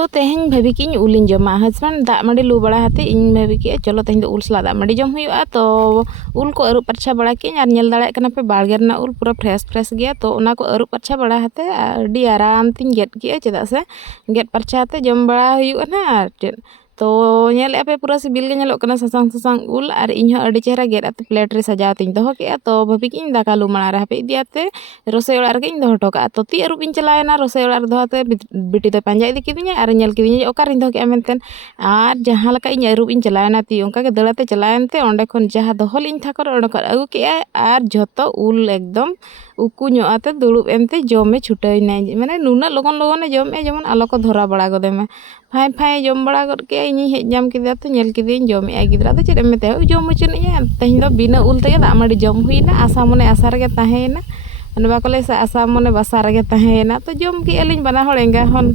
तो तेहन भाभी कि उलिन जमा हस्बैंड दाग माड़ी लू बड़ा हाते इन भाभी कि चलो तेहन उल सला दाग माड़ी जम हुआ तो उल को अरुब परछा बड़ा कि नेल दाड़ा कना पे बाड़गे रना उल पूरा फ्रेश फ्रेश गया तो उना को अरुब परछा बड़ा हाते अडी आराम तीन गेट किया चेदा से गेट परछा हाते जम बड़ा हुआ ना तो नेल पे पूरा सिबिल गे नेलोग कना ससांग ससांग उल और इन अडी चेहरा गेट आते प्लेट रे सजाव तीन दोहो के तो भाभी कि दाका लू माड़ा रे पे इदियाते रोसे ओड़ा रे इन दोहो टोका तो ती अरुब इन चलाएना रोसे ओड़ा रे दोहाते बिटी तो पांजा इदी किदिया और नेल किदिया ओका रिन दोहो के मेनतेन और जहां लका इन अरुब इन चलाएना ती उनका के दड़ाते चलाएनते ओंडे खन जहां दोहो लिन थाकर ओंडे खन अगु के और झोतो उल एकदम उकु ᱧᱚᱜ दुड़ुब एनते जमे छुटाइना माने नुना लगन लगन जमे जेमन आलो को धरा बड़ा गदे में फाय फाय जम बड़ा गद के इन हेज जाम किदा तो नेल किदिन जमे गिद्रा तो चेद मेते जम मुचुनिया तेहन दो बिना उल ते दाग माड़ी जम हुईना आशा मने आशा रे ताहेना बाको ले आशा मने बासा रे ताहेना तो जम के अलिन बना हड़ एंगा हन